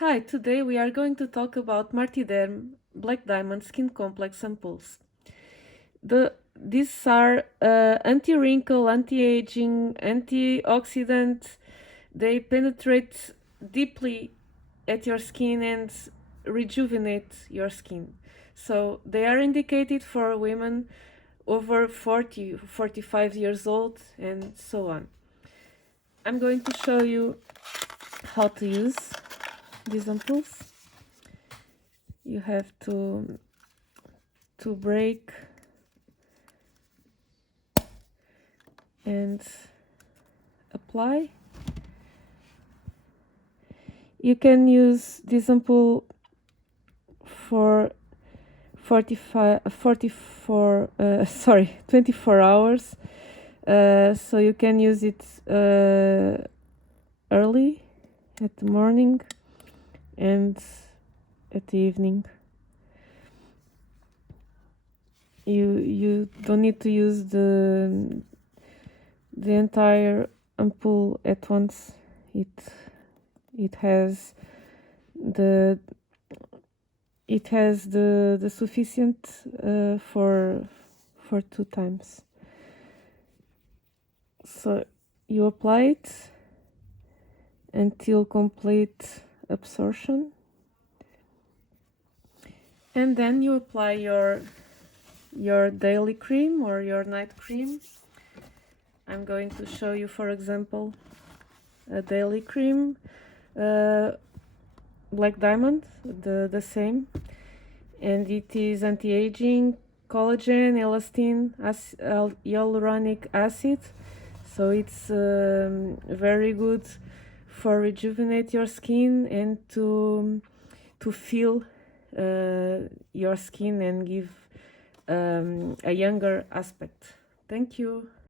Hi, today we are going to talk about Martiderm Black Diamond Skin Complex Ampoules. These are anti-wrinkle, anti-aging, antioxidant. They penetrate deeply at your skin and rejuvenate your skin. So they are indicated for women over 40, 45 years old and so on. I'm going to show you how to use these ampoules. You have to break and apply. You can use this ampoule for 24 hours. So you can use it early at the morning and at the evening. You don't need to use the entire ampoule at once. It has the sufficient for 2 times. So you apply it until complete absorption, and then you apply your daily cream or your night cream. I'm going to show you, for example, a daily cream, Black Diamond, the same, and it is anti-aging, collagen, elastin, hyaluronic acid, so it's very good for rejuvenate your skin and to feel your skin and give a younger aspect. Thank you.